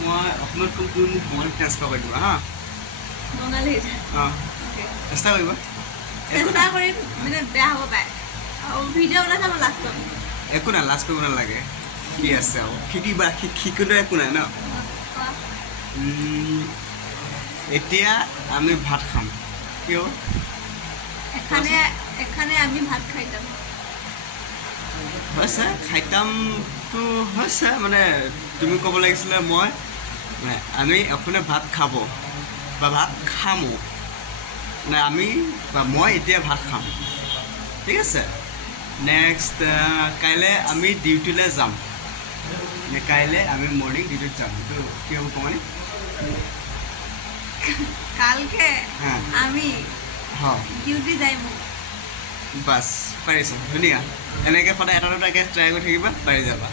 মই অসমত কোনটো মোক বঙালী ট্ৰান্সফাৰ কৰি দিবা হা বঙালী অঁ চেষ্টা কৰিবা চেষ্টা কৰিম মানে বেয়া হ'ব পাৰে আৰু ভিডিঅ' বনাই চাব লাষ্ট পাম একো নাই লাজ কৰিব নালাগে কি আছে আৰু শিকিবা শিকিলে একো নাই ন এতিয়া আমি ভাত খাম কিয় এখানে আমি ভাত খাই যাম হৈছে খাইতামটো হৈছে মানে তুমি ক'ব লাগিছিলে মই আমি এখনে ভাত খাব বা ভাত খামো মানে আমি বা মই এতিয়া ভাত খাম ঠিক আছে নেক্সট কাইলৈ আমি ডিউটিলৈ যাম কাইলৈ আমি মৰ্ণিং ডিউটিত যাম এইটো কি হ'ব কমানি কালকে হ্যাঁ আমি হয় ডিউটি যাই বাছ পাৰিছোঁ ধুনীয়া এনেকৈ সদায় এটা দুটাকৈ ট্ৰাই কৰি থাকিবা পাৰি যাবা